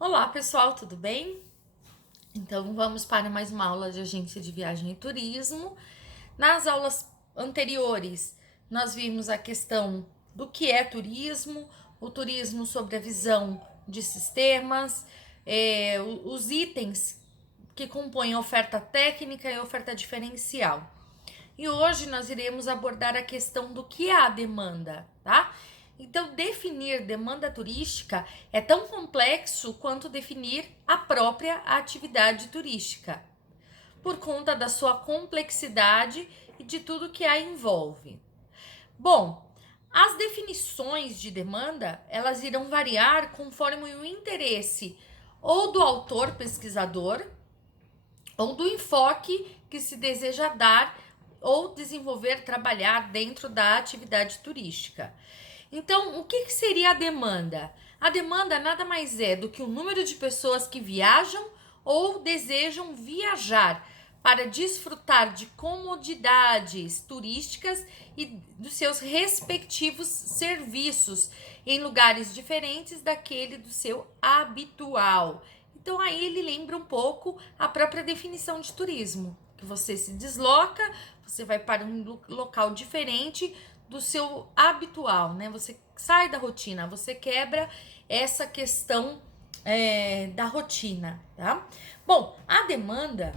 Olá pessoal, tudo bem? Então vamos para mais uma aula de agência de viagem e turismo. Nas aulas anteriores, nós vimos a questão do que é turismo, o turismo sobre a visão de sistemas, os itens que compõem a oferta técnica e a oferta diferencial. E hoje nós iremos abordar a questão do que é a demanda, tá? Então, definir demanda turística é tão complexo quanto definir a própria atividade turística, por conta da sua complexidade e de tudo que a envolve. Bom, as definições de demanda, elas irão variar conforme o interesse ou do autor pesquisador ou do enfoque que se deseja dar ou desenvolver, trabalhar dentro da atividade turística. Então, o que seria a demanda? A demanda nada mais é do que o número de pessoas que viajam ou desejam viajar para desfrutar de comodidades turísticas e dos seus respectivos serviços em lugares diferentes daquele do seu habitual. Então aí ele lembra um pouco a própria definição de turismo, que você se desloca, você vai para um local diferente do seu habitual, né? Você sai da rotina, você quebra essa questão da rotina, tá? Bom, a demanda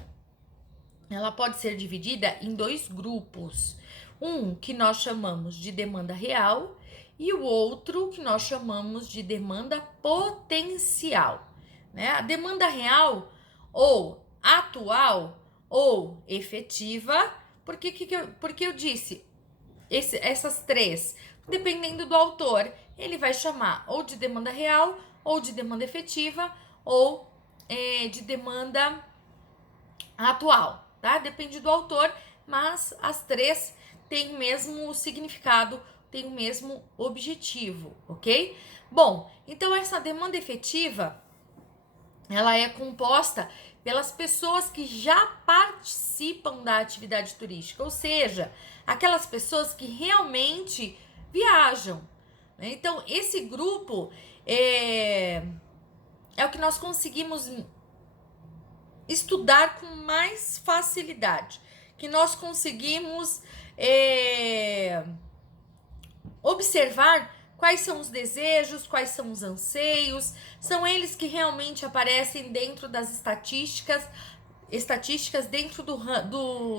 ela pode ser dividida em dois grupos. Um que nós chamamos de demanda real e o outro que nós chamamos de demanda potencial. Né? A demanda real ou atual ou efetiva, porque eu disse essas três, dependendo do autor, ele vai chamar ou de demanda real, ou de demanda efetiva, ou de demanda atual, tá? Depende do autor, mas as três têm o mesmo significado, têm o mesmo objetivo, ok? Bom, então essa demanda efetiva, ela é composta pelas pessoas que já participam da atividade turística, ou seja, aquelas pessoas que realmente viajam. Né? Então, esse grupo é o que nós conseguimos estudar com mais facilidade, que nós conseguimos observar quais são os desejos, quais são os anseios, são eles que realmente aparecem dentro das estatísticas dentro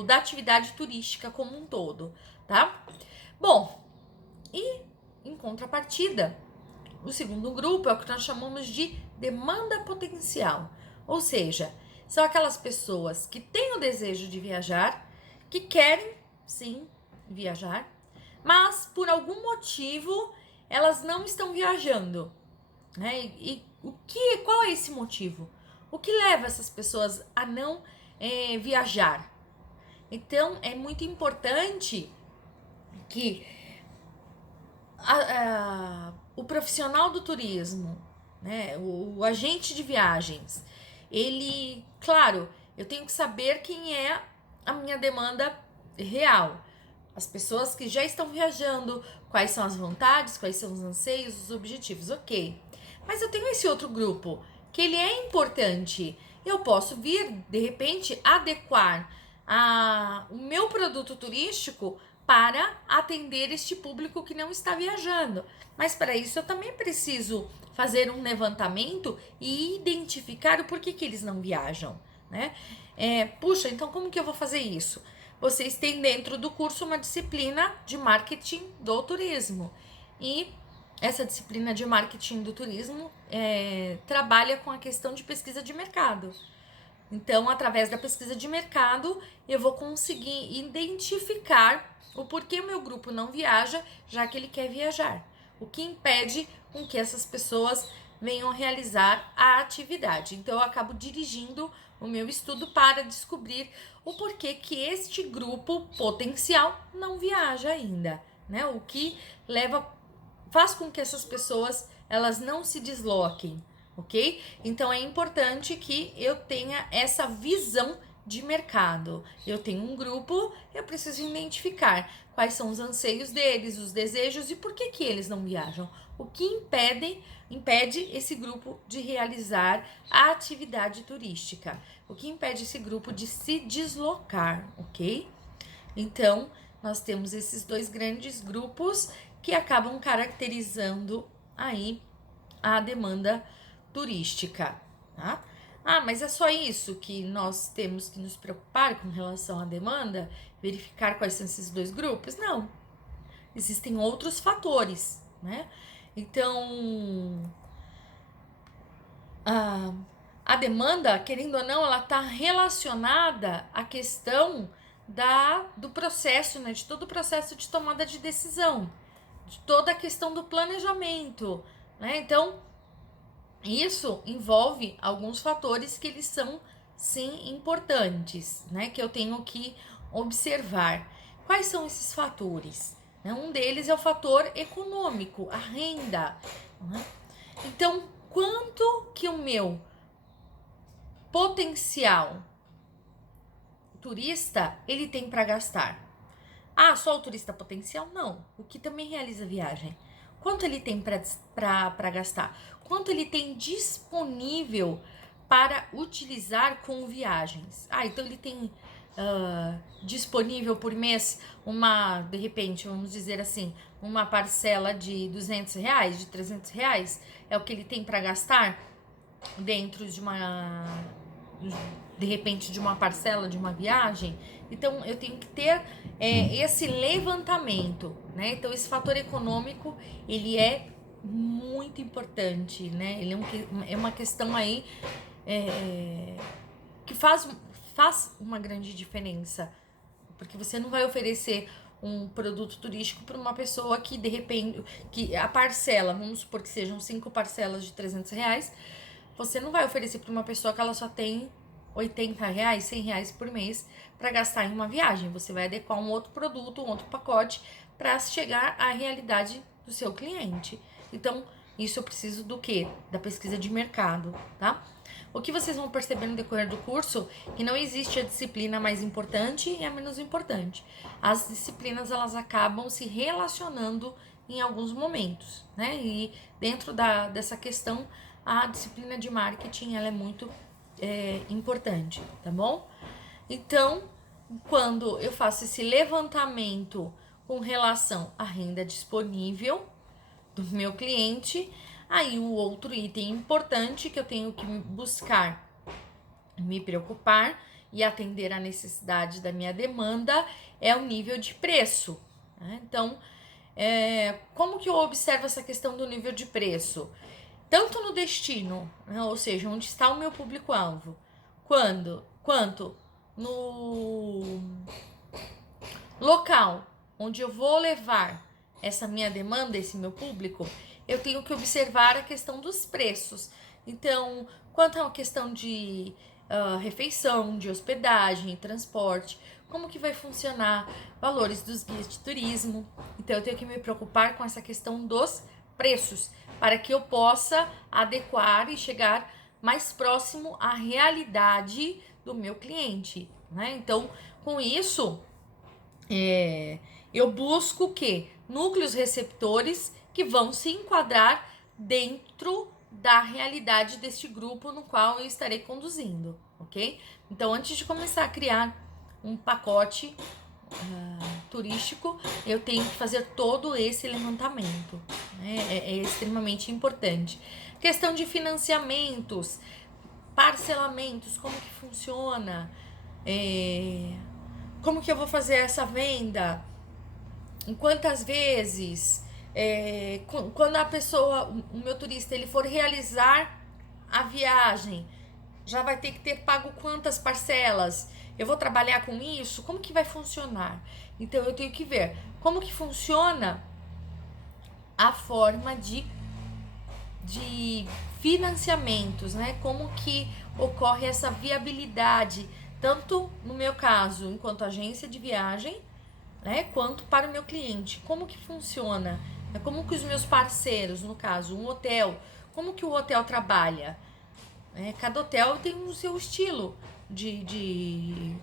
da atividade turística como um todo, tá? Bom, e em contrapartida, o segundo grupo é o que nós chamamos de demanda potencial, ou seja, são aquelas pessoas que têm o desejo de viajar, que querem sim viajar, mas por algum motivo elas não estão viajando, né? Qual é esse motivo? O que leva essas pessoas a não viajar? Então é muito importante que o profissional do turismo, né, o agente de viagens, ele, claro, eu tenho que saber quem é a minha demanda real. As pessoas que já estão viajando, quais são as vontades, quais são os anseios, os objetivos, ok. Mas eu tenho esse outro grupo, que ele é importante. Eu posso vir, de repente, adequar o meu produto turístico para atender este público que não está viajando. Mas para isso eu também preciso fazer um levantamento e identificar o porquê que eles não viajam, né? Puxa, então como que eu vou fazer isso? Vocês têm dentro do curso uma disciplina de marketing do turismo. E essa disciplina de marketing do turismo trabalha com a questão de pesquisa de mercado. Então, através da pesquisa de mercado, eu vou conseguir identificar o porquê o meu grupo não viaja, já que ele quer viajar. O que impede com que essas pessoas venham realizar a atividade. Então, eu acabo dirigindo o meu estudo para descobrir o porquê que este grupo potencial não viaja ainda, né? O que faz com que essas pessoas elas não se desloquem, ok? Então é importante que eu tenha essa visão de mercado. Eu tenho um grupo, eu preciso identificar quais são os anseios deles, os desejos e por que eles não viajam. O que impede esse grupo de realizar a atividade turística? O que impede esse grupo de se deslocar, ok? Então, nós temos esses dois grandes grupos que acabam caracterizando aí a demanda turística, tá? Ah, mas é só isso que nós temos que nos preocupar com relação à demanda? Verificar quais são esses dois grupos? Não. Existem outros fatores, né? Então, a demanda, querendo ou não, ela está relacionada à questão do processo, né? De todo o processo de tomada de decisão, de toda a questão do planejamento, né? Então, isso envolve alguns fatores que eles são, sim, importantes, né? Que eu tenho que observar. Quais são esses fatores? Um deles é o fator econômico, a renda, né? Então, quanto que o meu potencial turista ele tem para gastar? Ah, só o turista potencial? Não. O que também realiza viagem. Quanto ele tem para gastar? Quanto ele tem disponível para utilizar com viagens? Ah, então ele tem disponível por mês de repente, vamos dizer assim, uma parcela de R$ 200, de R$ 300, é o que ele tem para gastar dentro de repente, de uma parcela de uma viagem. Então, eu tenho que ter esse levantamento, né? Então, esse fator econômico, ele é muito importante, né? Ele é uma questão aí que faz uma grande diferença, porque você não vai oferecer um produto turístico para uma pessoa que, de repente, que a parcela, vamos supor que sejam 5 parcelas de R$ 300, você não vai oferecer para uma pessoa que ela só tem R$ 80, R$ 100 por mês para gastar em uma viagem. Você vai adequar um outro produto, um outro pacote para chegar à realidade do seu cliente. Então, isso eu preciso do quê? Da pesquisa de mercado, tá? O que vocês vão perceber no decorrer do curso que não existe a disciplina mais importante e a menos importante. As disciplinas, elas acabam se relacionando em alguns momentos, né? E dentro dessa questão, a disciplina de marketing, ela é muito importante, tá bom? Então, quando eu faço esse levantamento com relação à renda disponível do meu cliente, aí o outro item importante que eu tenho que buscar, me preocupar e atender a necessidade da minha demanda é o nível de preço, né? Então, como que eu observo essa questão do nível de preço? Tanto no destino, né, ou seja, onde está o meu público-alvo, quanto no local onde eu vou levar essa minha demanda, esse meu público, eu tenho que observar a questão dos preços. Então, quanto à questão de refeição, de hospedagem, transporte, como que vai funcionar valores dos guias de turismo. Então, eu tenho que me preocupar com essa questão dos preços, para que eu possa adequar e chegar mais próximo à realidade do meu cliente, né? Então, com isso, eu busco o quê? Núcleos receptores que vão se enquadrar dentro da realidade deste grupo no qual eu estarei conduzindo, ok? Então, antes de começar a criar um pacote turístico, eu tenho que fazer todo esse levantamento, né? É extremamente importante. Questão de financiamentos, parcelamentos, como que funciona? Como que eu vou fazer essa venda? Em quantas vezes? Quando a pessoa, o meu turista, ele for realizar a viagem, já vai ter que ter pago quantas parcelas? Eu vou trabalhar com isso? Como que vai funcionar? Então, eu tenho que ver como que funciona a forma de financiamentos, né? Como que ocorre essa viabilidade, tanto no meu caso, enquanto agência de viagem, né? Quanto para o meu cliente. Como que funciona? Como que os meus parceiros, no caso, um hotel, como que o hotel trabalha? Cada hotel tem o seu estilo de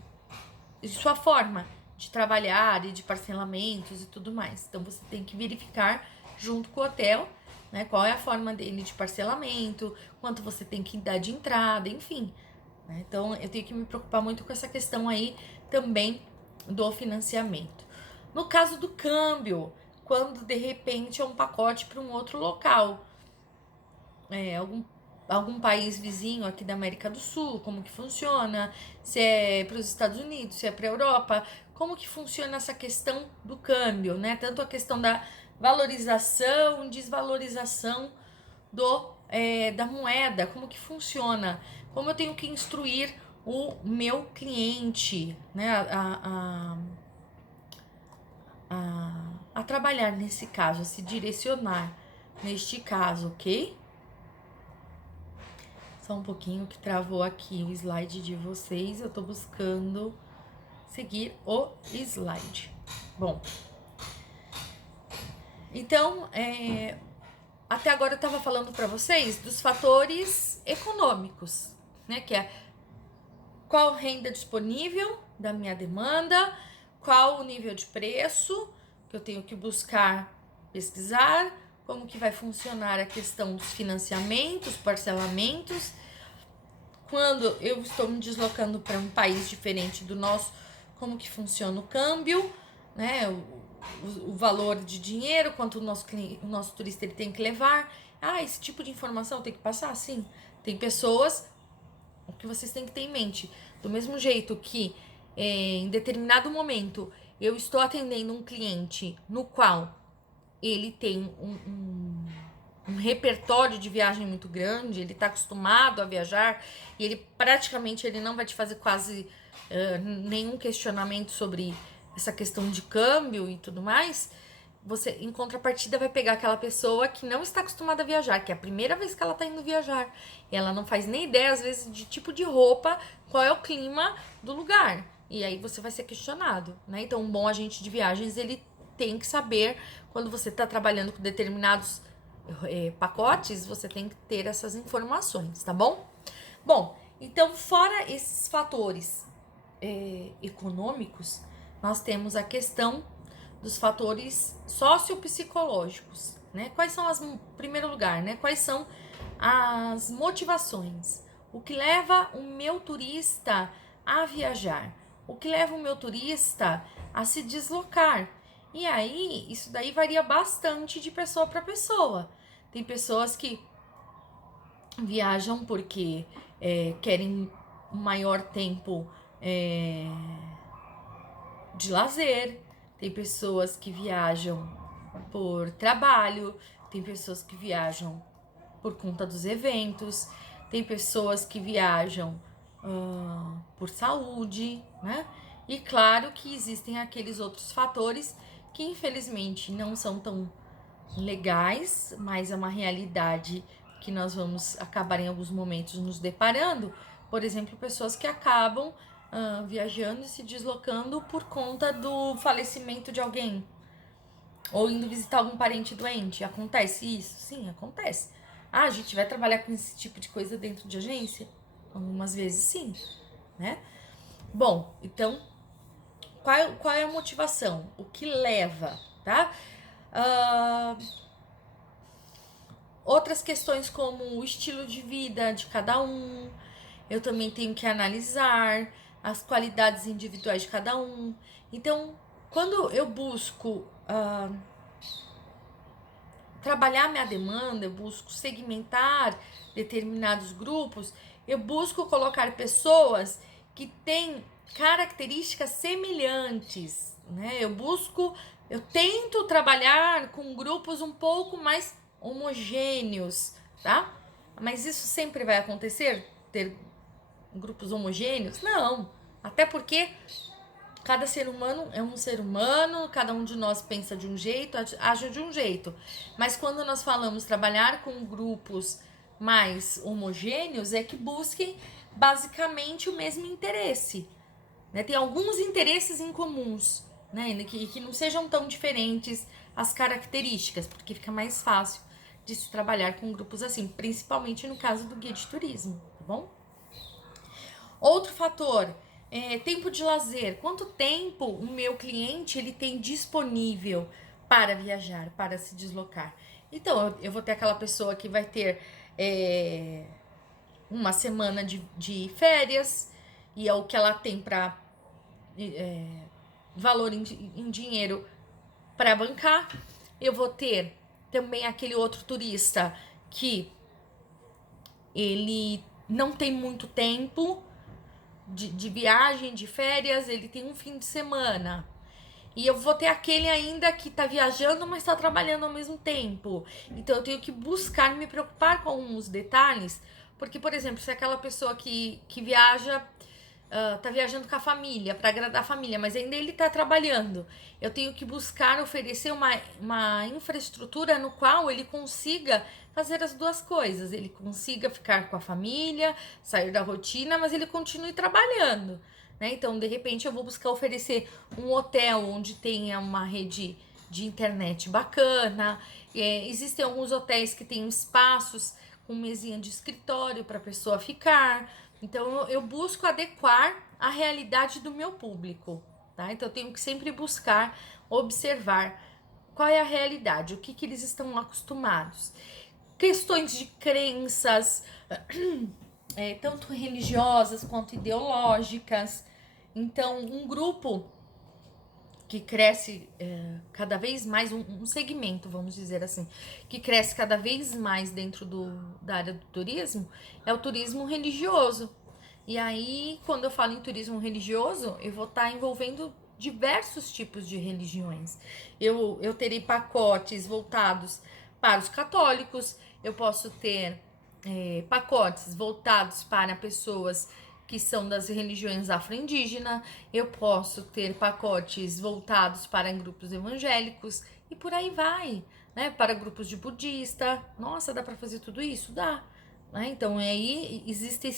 sua forma de trabalhar e de parcelamentos e tudo mais. Então, você tem que verificar junto com o hotel né? Qual é a forma dele de parcelamento, quanto você tem que dar de entrada, enfim. Né? Então, eu tenho que me preocupar muito com essa questão aí também do financiamento. No caso do câmbio, quando de repente é um pacote para um outro local, algum país vizinho aqui da América do Sul, como que funciona, se é para os Estados Unidos, se é para a Europa, como que funciona essa questão do câmbio, né? Tanto a questão da valorização, desvalorização da moeda, como que funciona, como eu tenho que instruir o meu cliente, né, a trabalhar nesse caso, a se direcionar neste caso, ok? Só um pouquinho que travou aqui o slide de vocês, eu tô buscando seguir o slide. Bom, então, até agora eu tava falando para vocês dos fatores econômicos, né, que é qual renda disponível da minha demanda, qual o nível de preço que eu tenho que buscar pesquisar, como que vai funcionar a questão dos financiamentos, parcelamentos, quando eu estou me deslocando para um país diferente do nosso, como que funciona o câmbio, né, o valor de dinheiro, quanto o nosso turista ele tem que levar. Esse tipo de informação tem que passar? Sim. Tem pessoas, o que vocês têm que ter em mente, do mesmo jeito que em determinado momento eu estou atendendo um cliente no qual ele tem um repertório de viagem muito grande, ele está acostumado a viajar e ele praticamente ele não vai te fazer quase nenhum questionamento sobre essa questão de câmbio e tudo mais. Você, em contrapartida, vai pegar aquela pessoa que não está acostumada a viajar, que é a primeira vez que ela está indo viajar. E ela não faz nem ideia, às vezes, de tipo de roupa, qual é o clima do lugar. E aí você vai ser questionado, né? Então, um bom agente de viagens, ele tem que saber, quando você está trabalhando com determinados pacotes, você tem que ter essas informações, tá bom? Bom, então, fora esses fatores econômicos, nós temos a questão dos fatores sociopsicológicos, né? Quais são em primeiro lugar, né? Quais são as motivações? O que leva o meu turista a viajar? O que leva o meu turista a se deslocar? E aí, isso daí varia bastante de pessoa para pessoa. Tem pessoas que viajam porque querem um maior tempo de lazer. Tem pessoas que viajam por trabalho, tem pessoas que viajam por conta dos eventos, tem pessoas que viajam por saúde, né? E claro que existem aqueles outros fatores que infelizmente não são tão legais, mas é uma realidade que nós vamos acabar em alguns momentos nos deparando. Por exemplo, pessoas que acabam viajando e se deslocando por conta do falecimento de alguém, ou indo visitar algum parente doente. Acontece isso? Sim, acontece. A gente vai trabalhar com esse tipo de coisa dentro de agência? Algumas vezes sim, né? Bom, então, qual é a motivação? O que leva, tá? Outras questões como o estilo de vida de cada um, eu também tenho que analisar as qualidades individuais de cada um. Então, quando eu busco trabalhar minha demanda, eu busco segmentar determinados grupos, eu busco colocar pessoas que têm características semelhantes, né? Eu tento trabalhar com grupos um pouco mais homogêneos, tá? Mas isso sempre vai acontecer? Ter grupos homogêneos? Não. Até porque cada ser humano é um ser humano, cada um de nós pensa de um jeito, age de um jeito. Mas quando nós falamos trabalhar com grupos mais homogêneos, é que busquem basicamente o mesmo interesse, né? Tem alguns interesses em comuns, né? E que não sejam tão diferentes as características, porque fica mais fácil de se trabalhar com grupos assim, principalmente no caso do guia de turismo, tá bom? Outro fator, tempo de lazer. Quanto tempo o meu cliente ele tem disponível para viajar, para se deslocar? Então, eu vou ter aquela pessoa que vai ter uma semana de férias, e é o que ela tem para valor em dinheiro para bancar. Eu vou ter também aquele outro turista que ele não tem muito tempo de viagem, de férias, ele tem um fim de semana. E eu vou ter aquele ainda que tá viajando, mas tá trabalhando ao mesmo tempo. Então eu tenho que buscar me preocupar com alguns detalhes. Porque, por exemplo, se aquela pessoa que viaja, tá viajando com a família, para agradar a família, mas ainda ele tá trabalhando, eu tenho que buscar oferecer uma infraestrutura no qual ele consiga fazer as duas coisas. Ele consiga ficar com a família, sair da rotina, mas ele continue trabalhando. Né? Então, de repente, eu vou buscar oferecer um hotel onde tenha uma rede de internet bacana. Existem alguns hotéis que têm espaços com mesinha de escritório para a pessoa ficar. Então, eu busco adequar a realidade do meu público. Tá? Então, eu tenho que sempre buscar observar qual é a realidade, o que eles estão acostumados. Questões de crenças, tanto religiosas quanto ideológicas. Então, um grupo que cresce cada vez mais, um segmento, vamos dizer assim, que cresce cada vez mais dentro da área do turismo, é o turismo religioso. E aí, quando eu falo em turismo religioso, eu vou estar envolvendo diversos tipos de religiões. Eu terei pacotes voltados para os católicos, eu posso ter pacotes voltados para pessoas que são das religiões afro-indígenas, eu posso ter pacotes voltados para grupos evangélicos e por aí vai, né? Para grupos de budista. Nossa, dá para fazer tudo isso? Dá. Né? Então, aí existem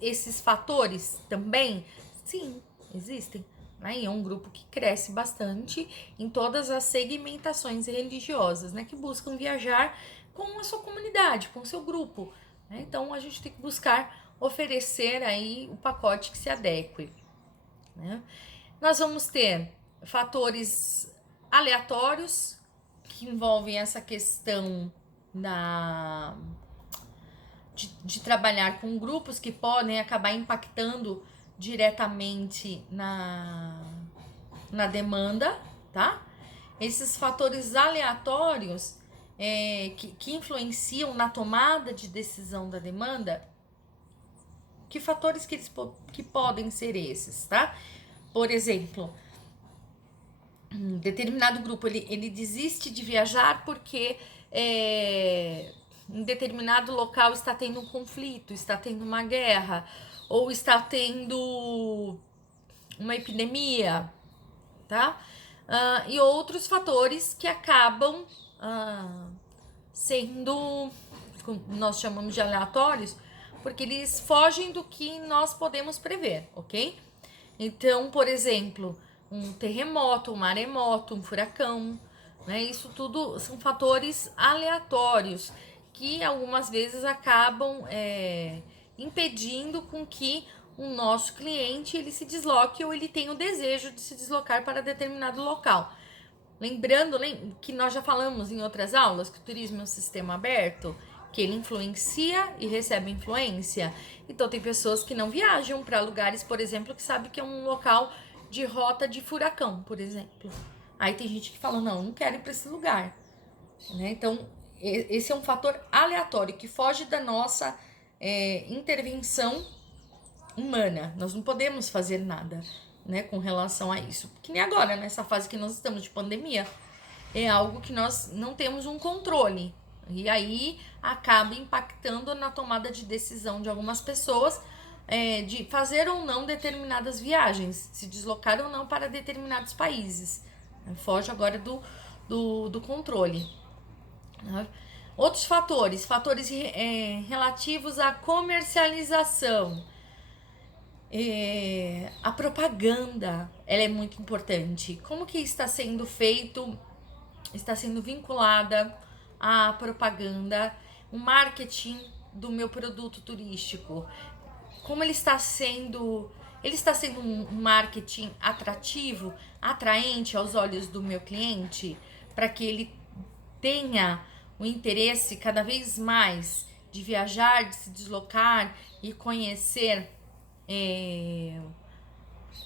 esses fatores também? Sim, existem. Né? E é um grupo que cresce bastante em todas as segmentações religiosas, né? Que buscam viajar com a sua comunidade, com o seu grupo. Né? Então, a gente tem que buscar oferecer aí o pacote que se adeque. Né? Nós vamos ter fatores aleatórios que envolvem essa questão de trabalhar com grupos que podem acabar impactando diretamente na demanda, tá? Esses fatores aleatórios que influenciam na tomada de decisão da demanda, que fatores que podem ser esses, tá? Por exemplo, um determinado grupo ele desiste de viajar porque em determinado local está tendo um conflito, está tendo uma guerra, ou está tendo uma epidemia, tá? E outros fatores que acabam sendo, como nós chamamos de aleatórios, porque eles fogem do que nós podemos prever, ok? Então, por exemplo, um terremoto, um maremoto, um furacão, né? Isso tudo são fatores aleatórios que algumas vezes acabam impedindo com que o nosso cliente ele se desloque ou ele tenha o desejo de se deslocar para determinado local. Lembrando que nós já falamos em outras aulas que o turismo é um sistema aberto, que ele influencia e recebe influência. Então tem pessoas que não viajam para lugares, por exemplo, que sabe que é um local de rota de furacão, por exemplo. Aí tem gente que fala, não quero ir para esse lugar. Né? Então esse é um fator aleatório que foge da nossa intervenção humana. Nós não podemos fazer nada, né, com relação a isso. Que nem agora, nessa fase que nós estamos de pandemia, é algo que nós não temos um controle. E aí acaba impactando na tomada de decisão de algumas pessoas de fazer ou não determinadas viagens, se deslocar ou não para determinados países. Foge agora do controle. Né? Outros fatores relativos à comercialização. A propaganda, ela é muito importante. Como que está sendo feito, está sendo vinculada à propaganda, o marketing do meu produto turístico? Como ele está sendo um marketing atrativo, atraente aos olhos do meu cliente, para que ele tenha o interesse cada vez mais de viajar, de se deslocar e conhecer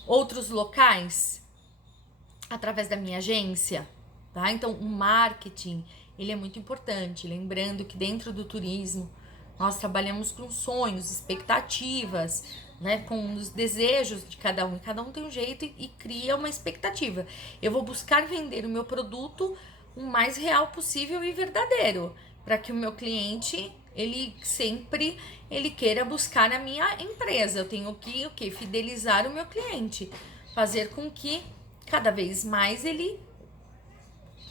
outros locais através da minha agência, tá? Então, o marketing, ele é muito importante. Lembrando que dentro do turismo, nós trabalhamos com sonhos, expectativas, né? Com os desejos de cada um. E cada um tem um jeito e cria uma expectativa. Eu vou buscar vender o meu produto o mais real possível e verdadeiro, para que o meu cliente, ele sempre queira buscar a minha empresa. Eu tenho que o quê? Fidelizar o meu cliente, fazer com que cada vez mais ele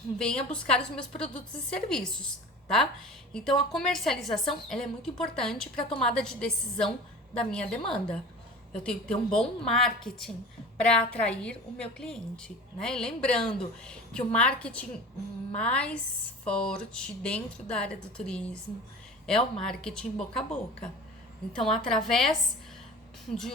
venha buscar os meus produtos e serviços, tá? Então a comercialização, ela é muito importante para a tomada de decisão da minha demanda. Eu tenho que ter um bom marketing para atrair o meu cliente, né? E lembrando que o marketing mais forte dentro da área do turismo é o marketing boca a boca. Então, através de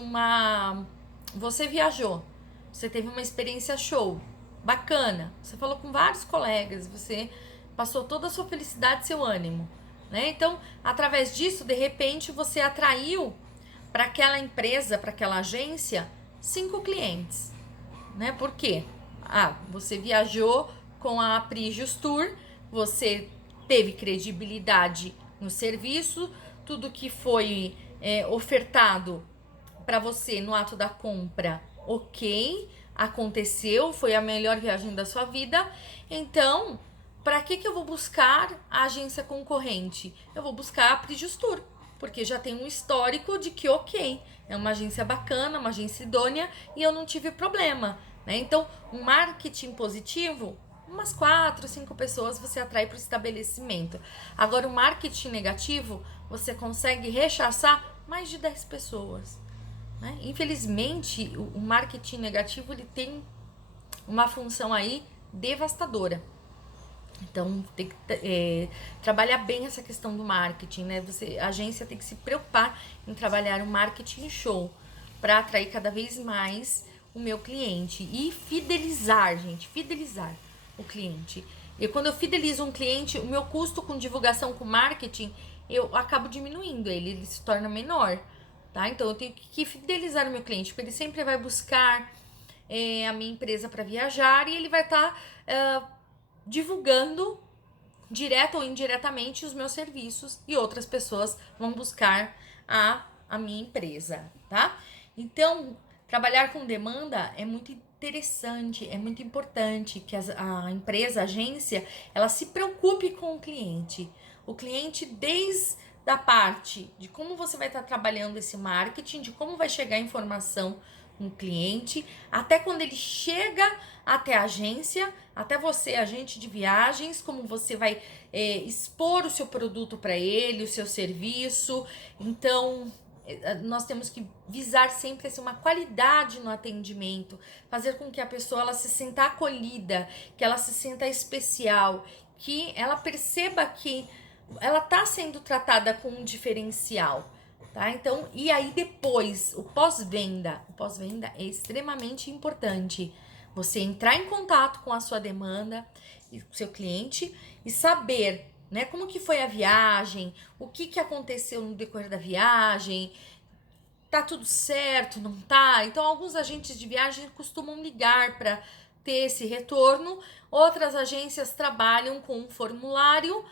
você viajou, você teve uma experiência show, bacana, você falou com vários colegas, você passou toda a sua felicidade, seu ânimo, né? Então, através disso, de repente, você atraiu para aquela empresa, para aquela agência, 5 clientes, né? Por quê? Você viajou com a Prigis Tour, você teve credibilidade no serviço, tudo que foi ofertado para você no ato da compra, ok, aconteceu, foi a melhor viagem da sua vida. Então, para que eu vou buscar a agência concorrente? Eu vou buscar a Prigis Tour, porque já tem um histórico de que, ok, é uma agência bacana, uma agência idônea e eu não tive problema, né? Então, um marketing positivo, umas 4, 5 pessoas você atrai para o estabelecimento. Agora, o marketing negativo, você consegue rechaçar mais de 10 pessoas, né? Infelizmente, o marketing negativo, ele tem uma função aí devastadora. Então, tem que trabalhar bem essa questão do marketing, né? A agência tem que se preocupar em trabalhar o marketing show para atrair cada vez mais o meu cliente e fidelizar, gente, fidelizar o cliente. E quando eu fidelizo um cliente, o meu custo com divulgação, com marketing, eu acabo diminuindo ele se torna menor, tá? Então, eu tenho que fidelizar o meu cliente, porque ele sempre vai buscar a minha empresa para viajar e ele vai estar divulgando direto ou indiretamente os meus serviços e outras pessoas vão buscar a minha empresa, tá? Então, trabalhar com demanda é muito interessante, é muito importante que a empresa, a agência, ela se preocupe com o cliente. O cliente, desde a parte de como você vai estar trabalhando esse marketing, de como vai chegar a informação no cliente, até quando ele chega até a agência, até você, agente de viagens, como você vai expor o seu produto para ele, o seu serviço. Então, nós temos que visar sempre assim, uma qualidade no atendimento, fazer com que a pessoa ela se sinta acolhida, que ela se sinta especial, que ela perceba que ela está sendo tratada com um diferencial. Tá? Então, e aí depois, o pós-venda é extremamente importante. Você entrar em contato com a sua demanda e com o seu cliente e saber, né, como que foi a viagem, o que aconteceu no decorrer da viagem, tá tudo certo, não tá? Então, alguns agentes de viagem costumam ligar para ter esse retorno, outras agências trabalham com um formulário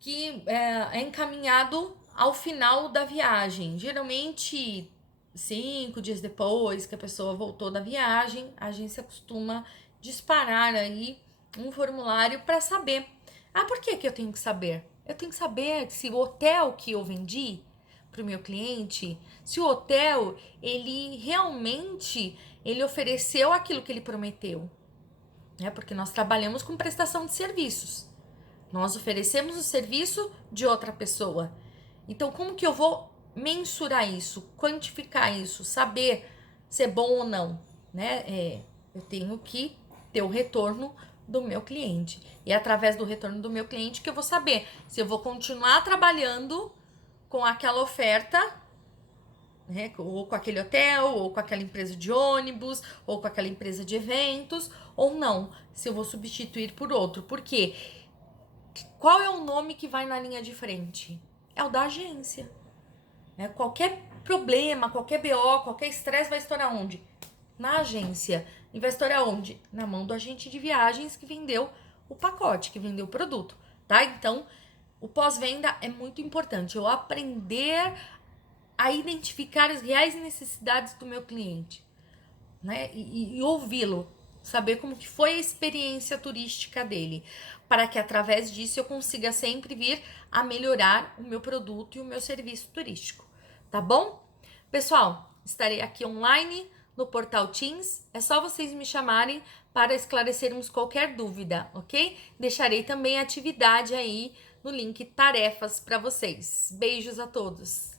que é encaminhado ao final da viagem. Geralmente, 5 dias depois que a pessoa voltou da viagem, a agência costuma disparar aí um formulário para saber. Por que eu tenho que saber? Eu tenho que saber se o hotel que eu vendi para o meu cliente, se o hotel, ele realmente ofereceu aquilo que ele prometeu. Né? Porque nós trabalhamos com prestação de serviços. Nós oferecemos o serviço de outra pessoa. Então, como que eu vou mensurar isso, quantificar isso, saber se é bom ou não, né? Eu tenho que ter o retorno do meu cliente. E é através do retorno do meu cliente que eu vou saber se eu vou continuar trabalhando com aquela oferta, né? Ou com aquele hotel, ou com aquela empresa de ônibus, ou com aquela empresa de eventos, ou não. Se eu vou substituir por outro. Por quê? Qual é o nome que vai na linha de frente? É o da agência. Qualquer problema, qualquer BO, qualquer estresse vai estourar onde? Na agência. E vai estourar onde? Na mão do agente de viagens que vendeu o pacote, que vendeu o produto, tá? Então, o pós-venda é muito importante. Eu aprender a identificar as reais necessidades do meu cliente, né? E ouvi-lo, saber como que foi a experiência turística dele, para que através disso eu consiga sempre vir a melhorar o meu produto e o meu serviço turístico, tá bom? Pessoal, estarei aqui online no portal Teams, é só vocês me chamarem para esclarecermos qualquer dúvida, ok? Deixarei também a atividade aí no link tarefas para vocês. Beijos a todos!